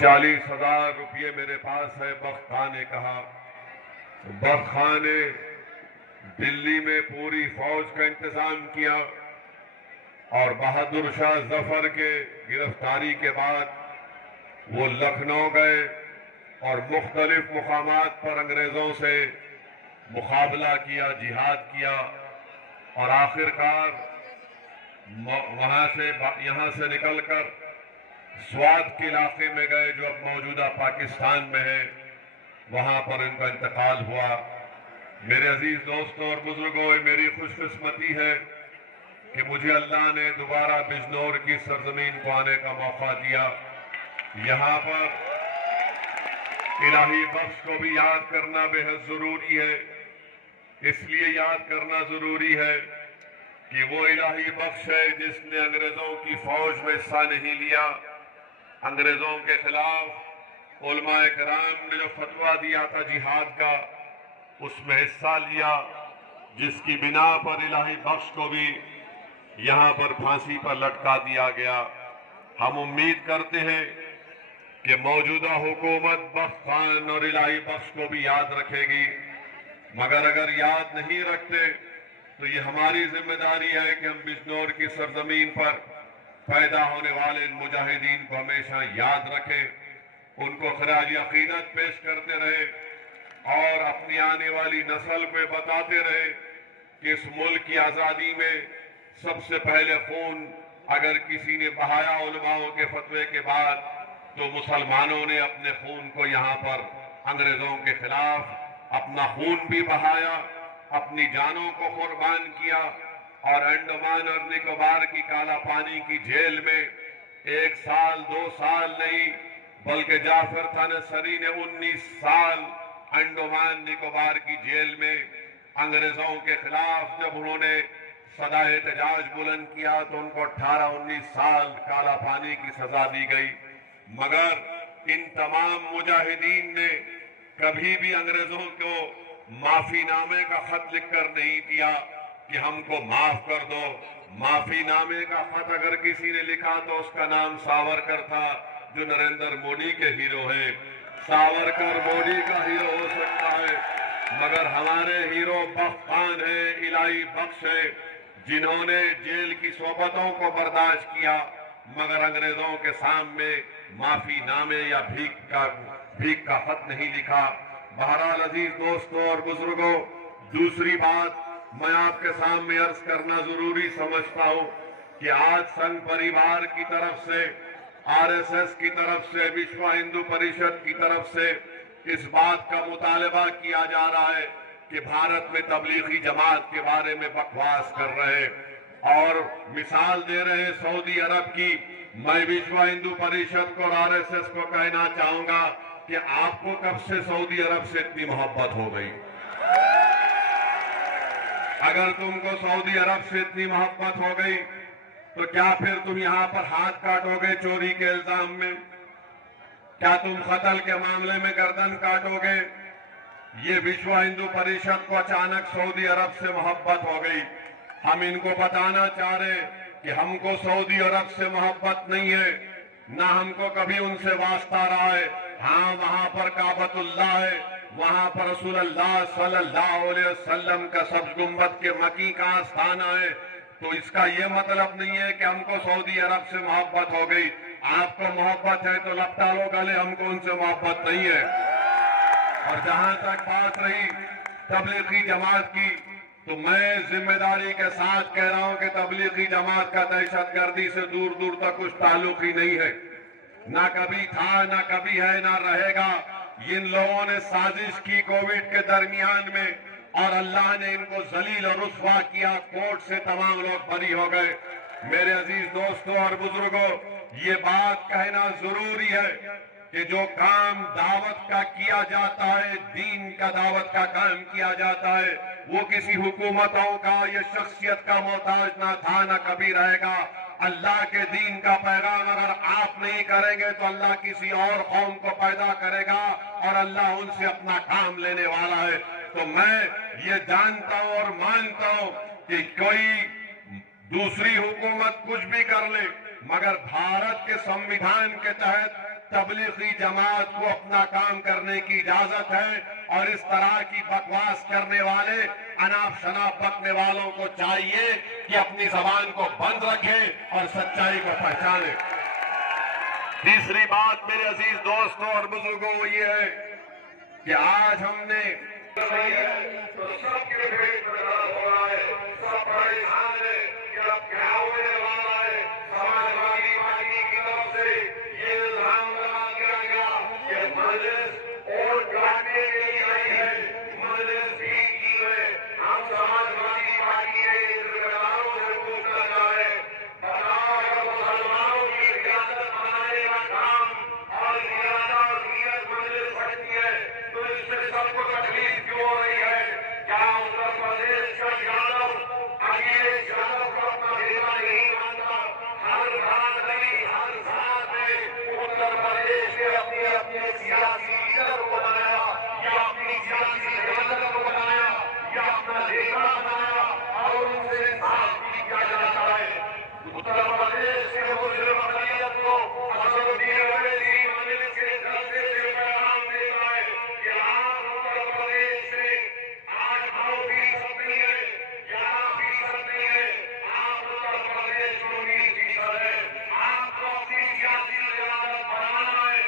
40,000 रुपये मेरे पास है। बख्त खान ने कहा। बख्त खान ने दिल्ली में पूरी फौज का इंतजाम किया और बहादुर शाह जफर के गिरफ्तारी के बाद वो लखनऊ गए और मुख्तलिफ मुकामात पर अंग्रेजों से मुकाबला किया, जिहाद किया और आखिरकार यहाँ से निकलकर स्वात के इलाके में गए जो अब मौजूदा पाकिस्तान में है। वहां पर इनका इंतकाल हुआ। मेरे अजीज दोस्तों और बुजुर्गों, मेरी खुशकिस्मती है कि मुझे अल्लाह ने दोबारा बिजनौर की सरजमीन को आने का मौका दिया। यहाँ पर इलाही बख्श को भी याद करना बेहद जरूरी है। इसलिए याद करना जरूरी है कि वो इलाही बख्श है जिसने अंग्रेजों की फौज में हिस्सा नहीं लिया। अंग्रेजों के खिलाफ उलमाए कराम ने जो फतवा दिया था जिहाद का, उसमें हिस्सा लिया, जिसकी बिना पर इलाही बख्श को भी यहां पर फांसी पर लटका दिया गया। हम उम्मीद करते हैं कि मौजूदा हुकूमत बख्त खान और इलाही बख्श को भी याद रखेगी, मगर अगर याद नहीं रखते तो ये हमारी जिम्मेदारी है कि हम बिजनौर की सरजमीन पर पैदा होने वाले इन मुजाहिदीन को हमेशा याद रखें, उनको खराज अकीदत पेश करते रहे और अपनी आने वाली नस्ल को बताते रहे कि इस मुल्क की आज़ादी में सबसे पहले खून अगर किसी ने बहाया उलमाओं के फतवे के बाद, तो मुसलमानों ने अपने खून को यहाँ पर अंग्रेजों के खिलाफ अपना खून भी बहाया, अपनी जानों को कुर्बान किया और अंडमान और निकोबार की काला पानी की जेल में 1 साल 2 साल नहीं बल्कि जाफर थानेसरी ने 19 साल अंडमान निकोबार की जेल में अंग्रेजों के खिलाफ जब उन्होंने सदाए एहतजाज बुलंद किया तो उनको 18-19 साल काला पानी की सजा दी गई। मगर इन तमाम मुजाहिदीन ने कभी भी अंग्रेजों को माफीनामे का खत लिखकर नहीं दिया कि हमको माफ कर दो। माफीनामे का खत अगर किसी ने लिखा तो उसका नाम सावरकर था, जो नरेंद्र मोदी के हीरो हैं। सावरकर मोदी का हीरो हो सकता है, मगर हमारे हीरो बख्त खान है, इलाही बख्श है, जिन्होंने जेल की सोबतों को बर्दाश्त किया मगर अंग्रेजों के सामने माफीनामे या भीख का खत नहीं लिखा। बहरहाल अजीज दोस्तों और बुजुर्गों, दूसरी बात मैं आपके सामने अर्ज करना जरूरी समझता हूं कि आज संघ परिवार की तरफ से, आरएसएस की तरफ से, विश्व हिंदू परिषद की तरफ से इस बात का मुतालबा किया जा रहा है कि भारत में तबलीगी जमात के बारे में बकवास कर रहे और मिसाल दे रहे सऊदी अरब की। मैं विश्व हिंदू परिषद को और आरएसएस को कहना चाहूंगा कि आपको कब से सऊदी अरब से इतनी मोहब्बत हो गई? अगर तुमको सऊदी अरब से इतनी मोहब्बत हो गई तो क्या फिर तुम यहां पर हाथ काटोगे चोरी के इल्जाम में? क्या तुम कत्ल के मामले में गर्दन काटोगे? ये विश्व हिंदू परिषद को अचानक सऊदी अरब से मोहब्बत हो गई। हम इनको बताना चाह रहे कि हमको सऊदी अरब से मोहब्बत नहीं है, ना हमको कभी उनसे वास्ता रहा है। हाँ, वहां पर काबतुल्लाह है, वहां पर रसूलुल्लाह सल्लल्लाहु अलैहि वसल्लम का सब्ज गुंबद के मकी का आस्थाना है। तो इसका ये मतलब नहीं है कि हमको सऊदी अरब से मोहब्बत हो गई। आपको मोहब्बत है तो लपटा लो गले, हमको उनसे मोहब्बत नहीं है। और जहां तक बात रही तबलीगी जमात की, तो मैं जिम्मेदारी के साथ कह रहा हूं कि तबलीगी जमात का दहशतगर्दी से दूर दूर तक कुछ ताल्लुक ही नहीं है, ना कभी था, ना कभी है, ना रहेगा। इन लोगों ने साजिश की कोविड के दरमियान में और अल्लाह ने इनको जलील और रुस्वा किया। कोर्ट से तमाम लोग बरी हो गए। मेरे अजीज दोस्तों और बुजुर्गों, ये बात कहना जरूरी है कि जो काम दावत का किया जाता है, दीन का दावत का काम किया जाता है, वो किसी हुकूमतों का या शख्सियत का मोहताज ना था, ना कभी रहेगा। अल्लाह के दीन का पैगाम अगर आप नहीं करेंगे तो अल्लाह किसी और कौम को पैदा करेगा और अल्लाह उनसे अपना काम लेने वाला है। तो मैं ये जानता हूं और मानता हूं कि कोई दूसरी हुकूमत कुछ भी कर ले, मगर भारत के संविधान के तहत तबलीगी जमात को अपना काम करने की इजाजत है और इस तरह की बकवास करने वाले, अनाप शनाप बकने वालों को चाहिए कि अपनी जबान को बंद रखें और सच्चाई को पहचानें। तीसरी बात मेरे अजीज दोस्तों और बुजुर्गों वो ये है कि आज हमने तो सबके पेट में दर्द हो रहा है, सब परेशान है कि अब क्या होने वाला है। समाजवादी पार्टी की तरफ से ये इल्जाम लगा दिया गया कि मजलिस वोट गिराने के लिए आई है, मजलिस ठीक की है। हम समाजवादी पार्टी के जिम्मेदारों से पूछना चाहे, बताओ अगर मुसलमानों की रियासत बनाने का काम और इरादा और नीयत मजलिस बढ़ती है तो इसमें सबको तकलीफ क्यों हो रही है? क्या उत्तर प्रदेश का यादव अखिलेश यादव को अपना नेता नहीं मानता? हर बरादरी हर जात ने उत्तर प्रदेश के अपने अपने सियासी लीडर को बनाया या अपनी सियासी रियासत को बनाया या अपना नेता बनाया और उनसे इंसाफ भी किया जाता है। उत्तर प्रदेश के मुस्लिम अक़लियत को असदुद्दीन ओवैसी मजलिस के जलसे से पैगाम देता है कि आप उत्तर प्रदेश से 8-9% नहीं है, 11% नहीं है, आप उत्तर प्रदेश में 19% है। आपको अपनी सियासी रियासत बनाना है,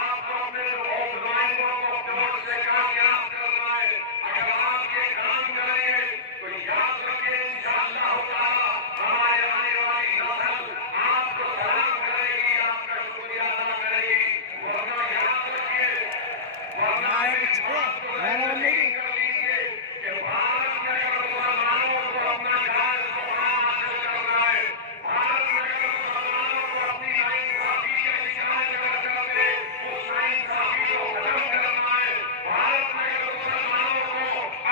आपको अपने नुमाइंदों को वोट से कामयाब करना है। अगर आप ये काम करेंगे तो याद रखिए इंशाअल्लाह ताला हमारे आने वाली नस्ल आपको सलाम करेगी, आपका शुक्रिया अदा करेगी। वरना याद रखिए, वरना एक बात को नहीं कर लीजिए कि भारत में अगर मुसलमानों को अपना जायज मुकाम हासिल करना है, भारत में अगर मुसलमानों को अपनी नाइंसाफी के शिकार करके उस नाइंसाफी को खत्म करना है, भारत में अगर मुसलमानों को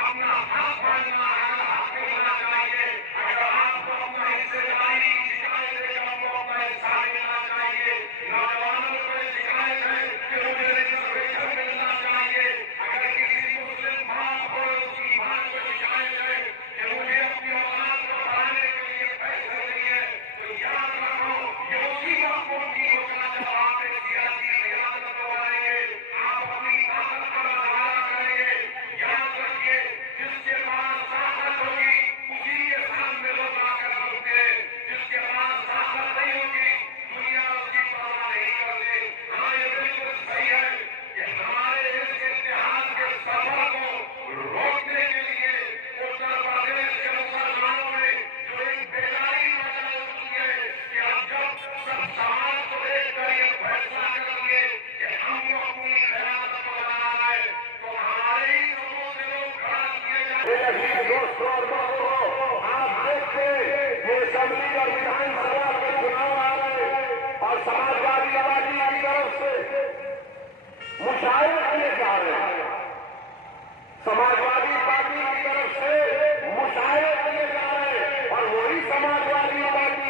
अपना हक बनना है, हक मिलना चाहिए, अगर आपको अपना हिस्सेदारी की शिकायत है कि आपको अपना हिस्सा मिलना चाहिए, नौजवानों को ये शिकायत है कि मुझे रिजर्वेशन मिलना चाहिए, अगर किसी मुस्लिम बाप को उसकी मां को शिकायत है कि मुझे अपनी औलाद को पढ़ाने के लिए पैसे चाहिए, तो याद रखो ये उसी वक्त की होगा जब आप एक सियासी रियासत को बनाएंगे, आप अपनी ताकत का मुजाहरा करेंगे। याद रखिए जिसके पास ताकत होगी उसी के सामने लोग आकर झुकते हैं, जिसके पास ताकत नहीं होगी दुनिया उसकी परवाह नहीं करती। हाँ ये बिल्कुल सही है कि हमारे इस इतिहास के सफर को रोकने के लिए उत्तर प्रदेश के मुसलमानों ने जो एक बेदारी पैदा की है कि अब जब सब समाज को देखकर ये फैसला कर लिए कि हमको अपनी रियासत को बनाना है तो हमारे ही लोगों से लोग खड़ा किए जाए। दोस्तों और दोस्तों आप देखते ये असेंबली और विधानसभा के चुनाव आ रहे हैं और समाजवादी पार्टी की तरफ से मुशायरे किए जा रहे हैं, समाजवादी पार्टी की तरफ से मुशायरे किए जा रहे हैं और वही समाजवादी पार्टी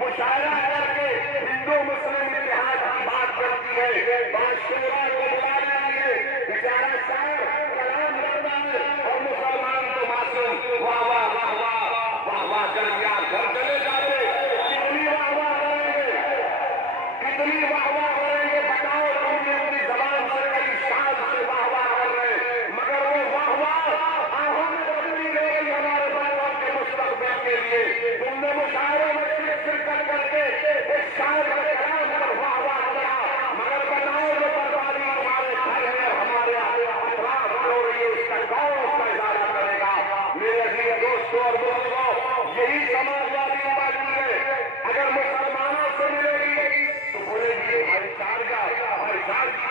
मुशायरा करके हिंदू मुस्लिम इतिहाद की बात करती है। बादशाह को बुला लेंगे, बेचारा शायर कलाम करता है और मुसलमान तो मासूम वाह वाह वाह वाह वाह वाह कर दिया, घर चले जाते। कितनी वाह वाह करेंगे, कितनी वाह वाह करेंगे, बताओ तुम भी अपनी जबान से कई साल से वाह वाह कर रहे हैं, मगर वो वाह वाह आहों में बदली रही हमारे बाप के मुस्तकबिल के लिए। तुमने मुशायरों में शिरकत करके एक शायर का कलाम पर वाह वाह किया, मगर बताओ जो बर्बादी हमारे घर है, हमारे अतराफ हो रही है, उसका कौन उसका इजारा करेगा? मेरे अजीज दोस्तों और बुजुर्गों यही समाजवादी पार्टी है। अगर मुसलमानों से मिलेगी तो बोलेगी भाईचारा, भाईचारा